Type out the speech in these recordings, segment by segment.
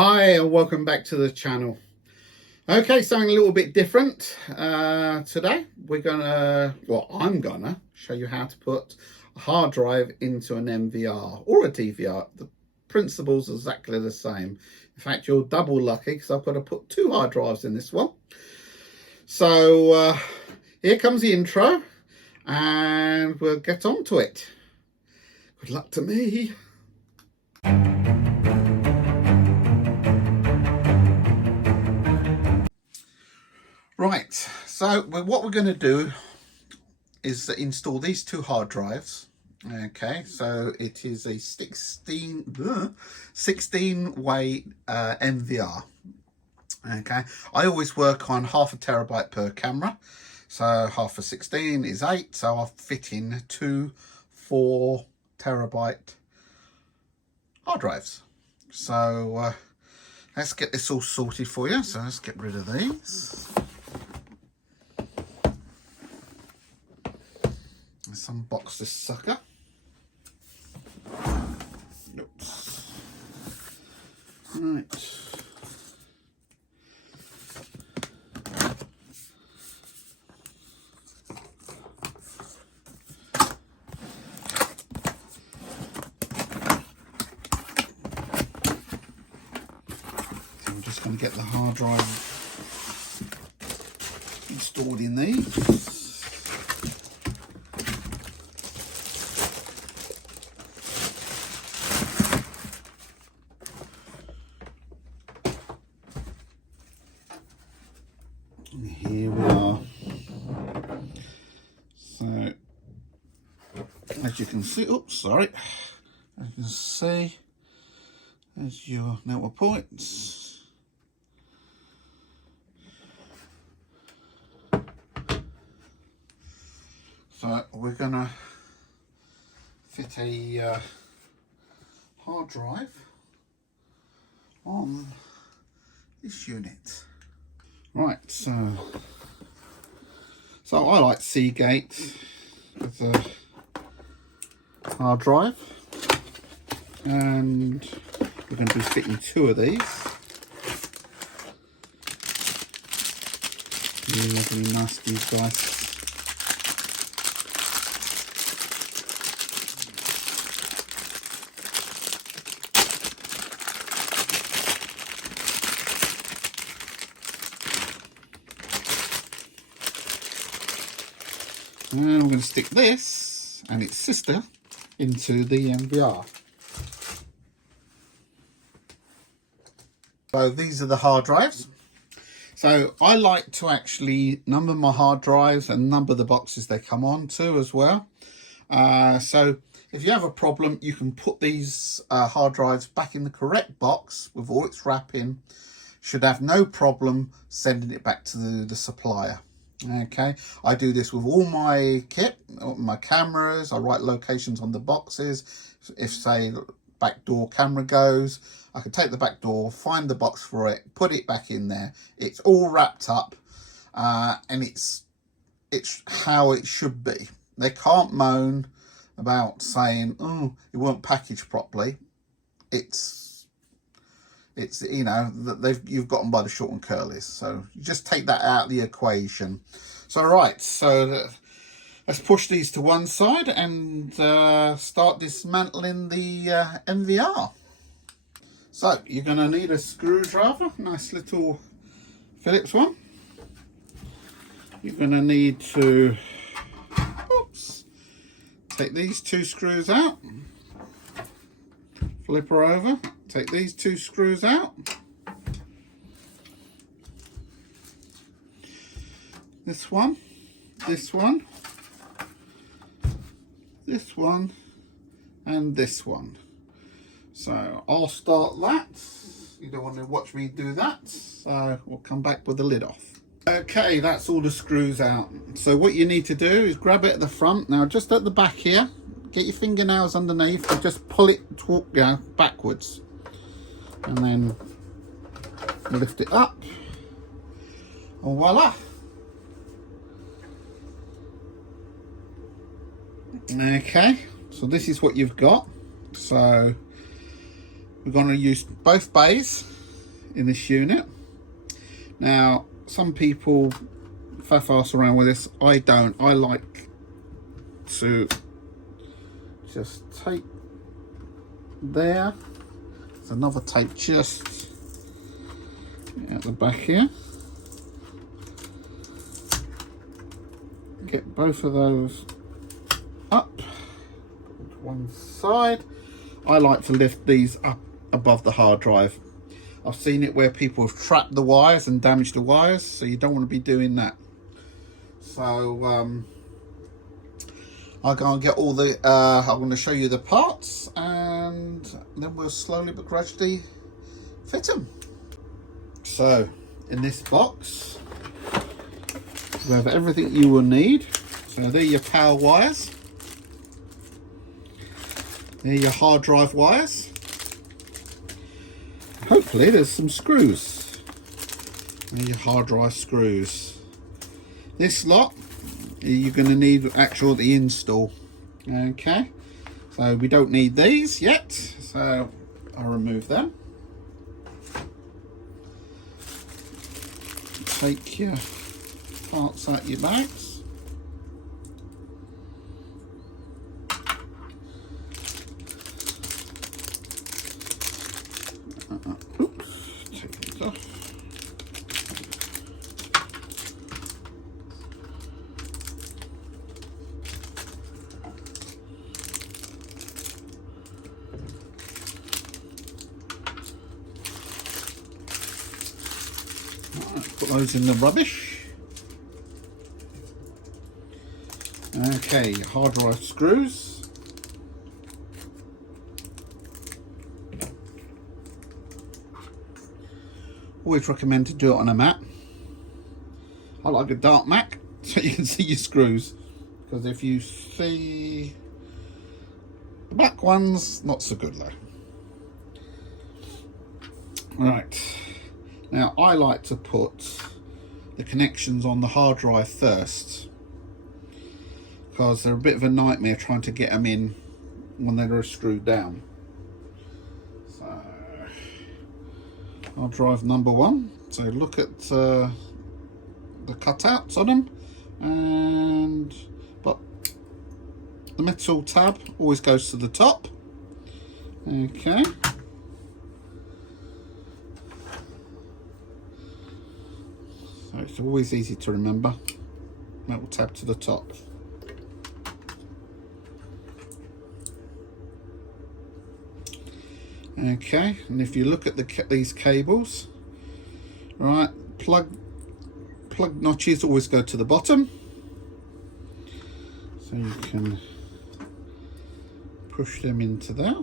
Hi and welcome back to the channel. Okay, something a little bit different. Today I'm gonna show you how to put a hard drive into an NVR or a DVR. The principle's exactly the same. In fact, you're double lucky because I've got to put two hard drives in this one. So here comes the intro and we'll get on to it. Good luck to me. Right, so what we're going to do is install these two hard drives. Okay, so it is a 16 way NVR. Okay, I always work on 0.5 terabyte per camera, so half of 16 is 8, so I'll fit in two 4 terabyte hard drives. So let's get this all sorted for you. So let's get rid of these. Let's unbox this sucker. Oops. Right. So I'm just going to get the hard drive installed in these. Here we are. So as you can see, oops, sorry. As you can see, there's your network points. So we're gonna fit a hard drive on this unit. Right, so I like Seagate as a hard drive, and we're going to be fitting two of these. Lovely, nasty guys. And I'm going to stick this and its sister into the NVR. So these are the hard drives. So I like to actually number my hard drives and number the boxes they come on to as well. So if you have a problem, you can put these hard drives back in the correct box with all its wrapping. Should have no problem sending it back to the supplier. Okay, I do this with all my kit, my cameras. I write locations on the boxes. If say back door camera goes, I can take the back door, find the box for it, put it back in there. It's all wrapped up, and it's how it should be. They can't moan about saying, oh, it weren't packaged properly. It's you know, that you've got them by the short and curlies. So you just take that out of the equation. So right, so let's push these to one side and start dismantling the NVR. So you're going to need a screwdriver, nice little Phillips one. You're going to need to take these two screws out, flip her over. Take these two screws out. This one, this one, this one, and this one. So I'll start that. You don't want to watch me do that. So we'll come back with the lid off. Okay, that's all the screws out. So what you need to do is grab it at the front. Now just at the back here, get your fingernails underneath and just pull it backwards. And then lift it up, and voila. Okay, so this is what you've got. So we're going to use both bays in this unit. Now some people faff around with this. I don't. I like to just take there. There's another tape just at the back here. Get both of those up to one side. I like to lift these up above the hard drive. I've seen it where people have trapped the wires and damaged the wires, so you don't want to be doing that. So I'm going to get all the I'm going to show you the parts, and then we'll slowly but gradually fit them. So in this box we have everything you will need. So there are your power wires, there are your hard drive wires. Hopefully there's some screws. There are your hard drive screws. This lot you're going to need the install. Okay, so we don't need these yet, so I'll remove them. Take your parts out your bags. Oops, take these off. Put those in the rubbish. Okay, hard drive screws. Always recommend to do it on a mat. I like a dark mat so you can see your screws, because if you see the black ones, not so good though. Right. Now I like to put the connections on the hard drive first, because they're a bit of a nightmare trying to get them in when they're screwed down. So hard drive number one. So look at the cutouts on them, and but the metal tab always goes to the top. Okay. So it's always easy to remember. Metal tab to the top. Okay, and if you look at these cables, right, plug notches always go to the bottom, so you can push them into there.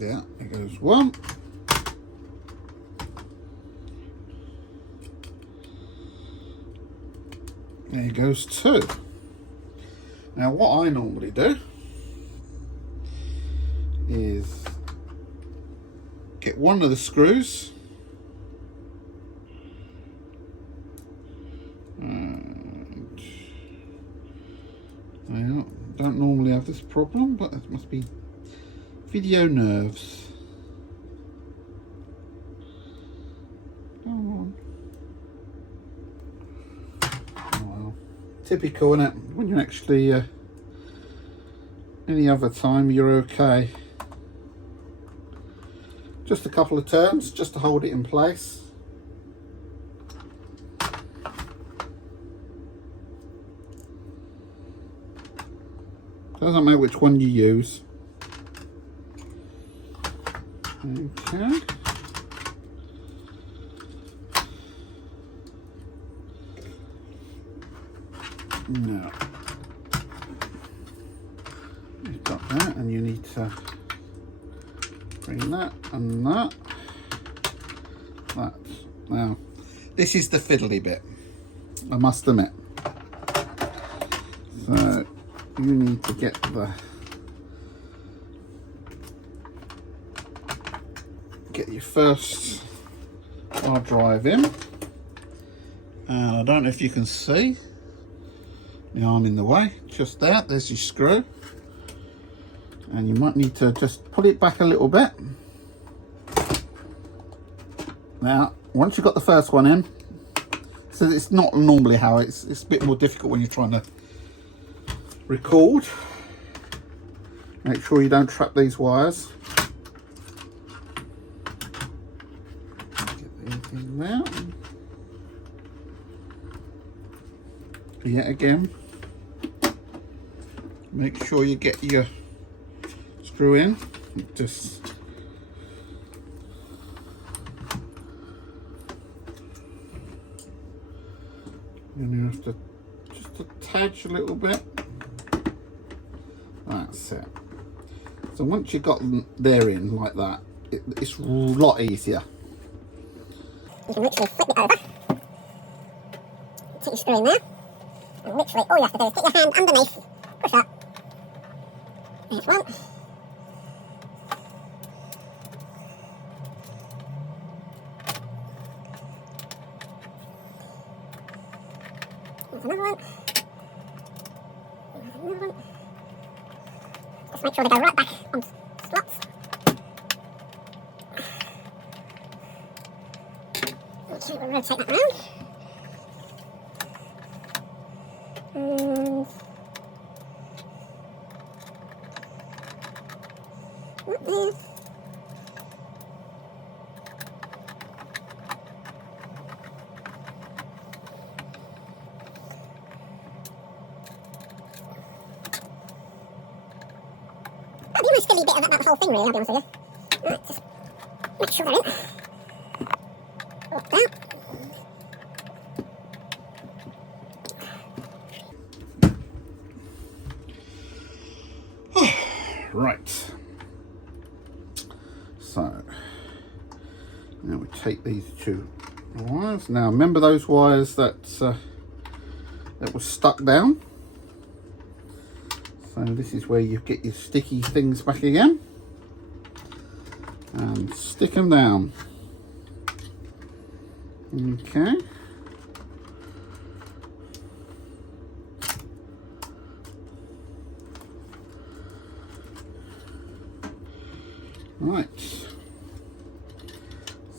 Yeah, there goes one. There goes two. Now what I normally do is get one of the screws and I don't normally have this problem, but it must be video nerves. Come on. Typical, isn't it? When you're actually any other time you're okay. Just a couple of turns just to hold it in place. Doesn't matter which one you use. Okay. Now, you've got that, and you need to bring that and that. Now, this is the fiddly bit, I must admit. So, you need to get your first hard drive in. And I don't know if you can see. My arm in the way, just there, there's your screw. And you might need to just pull it back a little bit. Now, once you've got the first one in, so it's not normally how it's a bit more difficult when you're trying to record. Make sure you don't trap these wires. Get everything there. Yet again, make sure you get your screw in. Just and you have to just attach a little bit. That's it. So once you've got them there in like that, it's a lot easier. You can literally flip it over, take your screw in there, and literally all you have to do is get your hand underneath, push up. There's one. There's another one. There's another one. Just make sure they go right back on slots. Okay, we'll rotate that round. And up there. That'd be a nice silly bit about the whole thing, really, I'll be honest with you. Right, just make sure they're in. Up, down. Right. So now we take these two wires. Now remember those wires that that were stuck down. So this is where you get your sticky things back again, and stick them down. Okay. Right.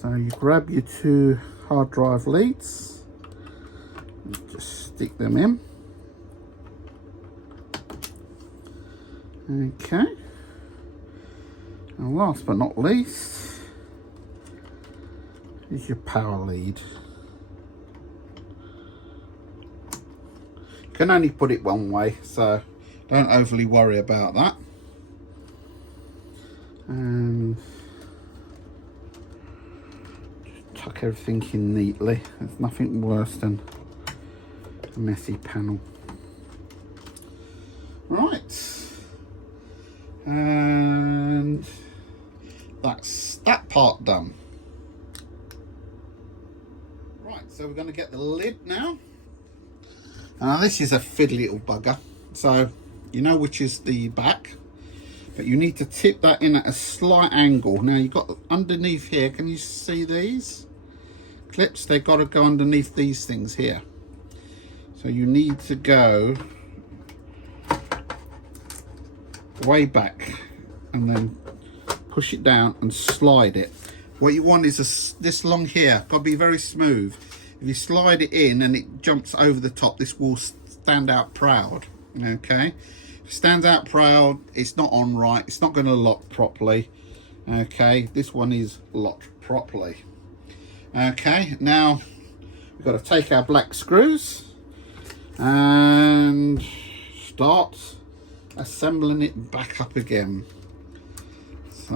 So you grab your two hard drive leads, and just stick them in. Okay, and last but not least is your power lead. You can only put it one way, so don't overly worry about that. And just tuck everything in neatly. There's nothing worse than a messy panel. Right. And that's that part done. Right, so we're going to get the lid now. Now this is a fiddly little bugger, so you know which is the back, but you need to tip that in at a slight angle. Now you've got underneath here, can you see these clips? They've got to go underneath these things here, so you need to go way back and then push it down and slide it. What you want is this long here, got to be very smooth. If you slide it in and it jumps over the top, this will stand out proud. Okay, if it stands out proud, it's not on right, it's not going to lock properly. Okay, this one is locked properly. Okay, now we've got to take our black screws and start assembling it back up again. So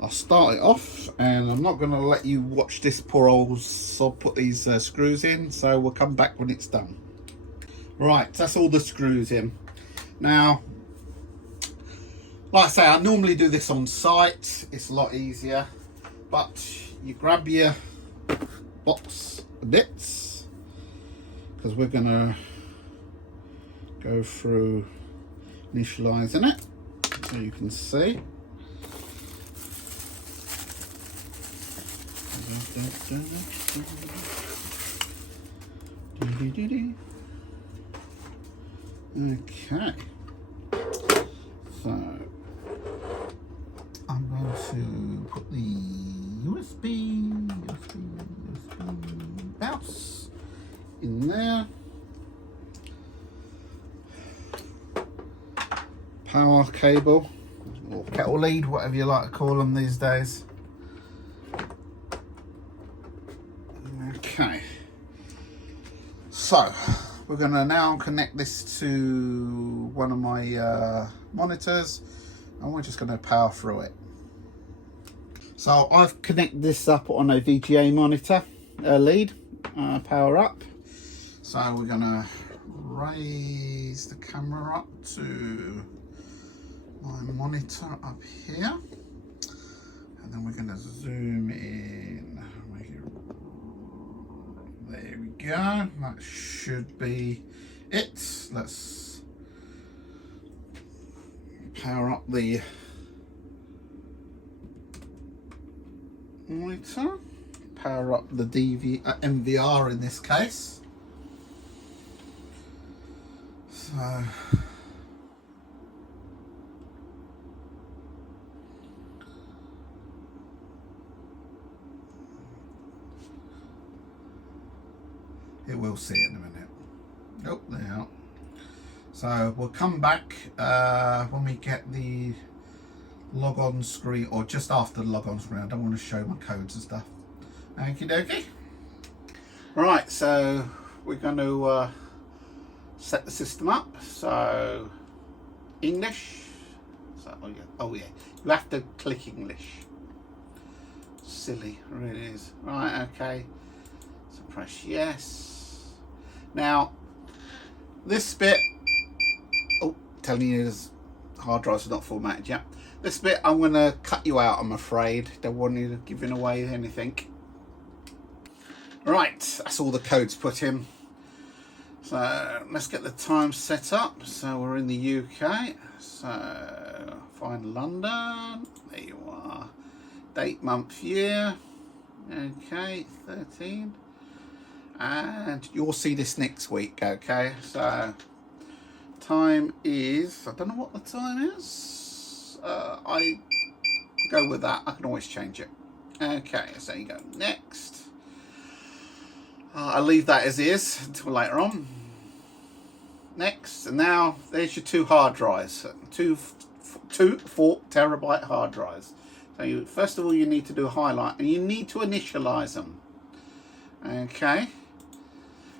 I'll start it off, and I'm not going to let you watch this poor old sob put these screws in, so we'll come back when it's done. Right, that's all the screws in. Now, like I say, I normally do this on site, it's a lot easier, but you grab your box bits, because we're going to go through initializing it, so you can see. Okay, so I'm going to put the USB mouse in there. Power cable or kettle lead, whatever you like to call them these days. Okay, so we're going to now connect this to one of my monitors, and we're just going to power through it. So I've connected this up on a VGA monitor lead, power up. So we're going to raise the camera up to my monitor up here, and then we're going to zoom in. There we go, that should be it. Let's power up the monitor, power up the NVR in this case. So it will see it in a minute. Oh, there you are. So we'll come back when we get the log on screen, or just after the log on screen. I don't want to show my codes and stuff. Okie dokie. Right, so we're going to set the system up. So English. So, oh yeah, you have to click English. Silly, it really is. Right, okay. So press yes. Now, this bit, oh, telling you this hard drives are not formatted yet. This bit I'm going to cut you out, I'm afraid. Don't want you giving away anything. Right, that's all the codes put in. So let's get the time set up. So we're in the UK. So find London. There you are. Date, month, year. Okay, 13. And you'll see this next week. Okay, so time is, I don't know what the time is. I go with that. I can always change it. Okay, so you go next. I'll leave that as is until later on. Next, and now there's your two hard drives, two 4 terabyte hard drives. So first of all, you need to do a highlight, and you need to initialize them. Okay.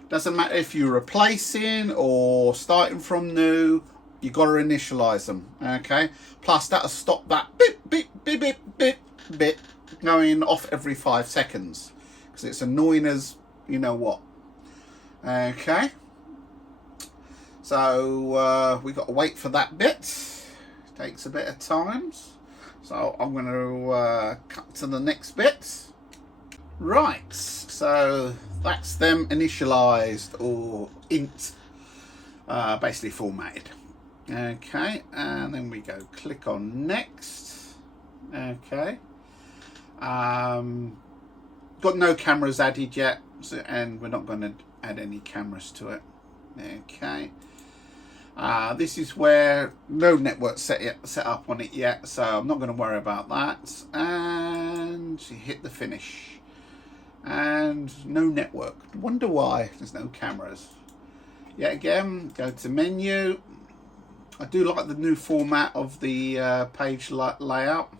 Doesn't matter if you're replacing or starting from new, you got to initialize them. Okay. Plus, that'll stop that beep beep beep beep beep beep going off every 5 seconds, because it's annoying as you know what. Okay. So we got to wait for that bit. Takes a bit of time. So I'm going to cut to the next bit. Right. So that's them initialized or int, basically formatted. Okay. And then we go click on next. Okay. Got no cameras added yet, and we're not going to add any cameras to it. Okay. This is where no network set up on it yet, so I'm not going to worry about that. And hit the finish. And no network. Wonder why there's no cameras. Yet again, go to menu. I do like the new format of the page layout.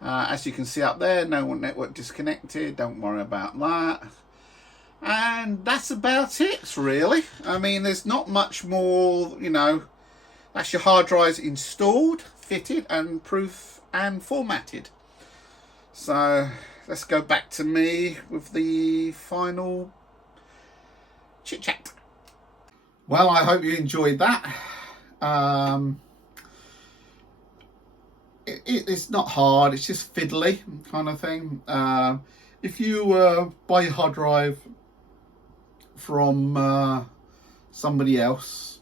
As you can see up there, no network disconnected. Don't worry about that. And that's about it, really. I mean, there's not much more, you know. That's your hard drives installed, fitted, and proof and formatted. So let's go back to me with the final chit chat. Well, I hope you enjoyed that. It's not hard, it's just fiddly kind of thing. If you buy your hard drive from somebody else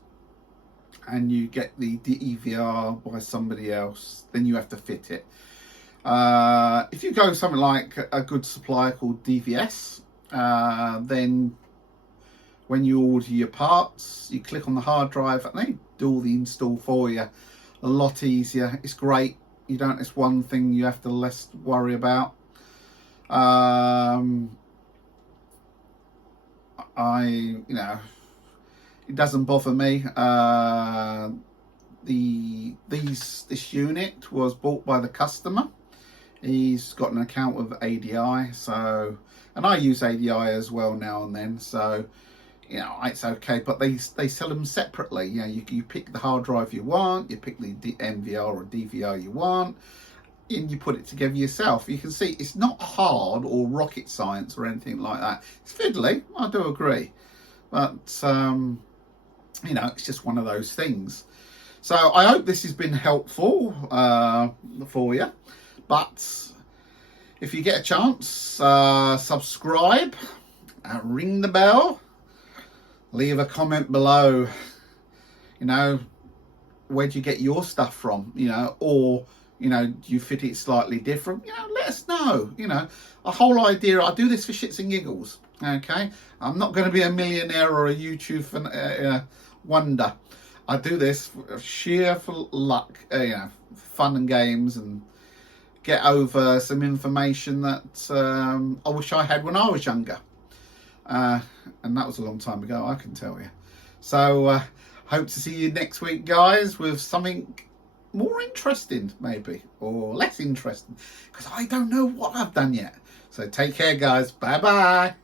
and you get the DVR by somebody else, then you have to fit it. If you go something like a good supplier called DVS, then when you order your parts, you click on the hard drive and they do all the install for you. A lot easier. It's great. You don't, it's one thing you have to less worry about. You know, it doesn't bother me. This unit was bought by the customer. He's got an account with ADI, so, and I use ADI as well now and then, so you know, it's okay. But they sell them separately. You know, you pick the hard drive you want, you pick the NVR or DVR you want, and you put it together yourself. You can see it's not hard or rocket science or anything like that. It's fiddly, I do agree, but you know, it's just one of those things. So I hope this has been helpful for you. But if you get a chance, subscribe, ring the bell, leave a comment below. You know, where do you get your stuff from? You know, or you know, do you fit it slightly different? You know, let us know. You know, a whole idea. I do this for shits and giggles. Okay, I'm not going to be a millionaire or a YouTube wonder. I do this for luck, you know, fun and games, and get over some information that I wish I had when I was younger. And that was a long time ago, I can tell you. So hope to see you next week, guys, with something more interesting, maybe, or less interesting, because I don't know what I've done yet. So take care, guys. Bye bye.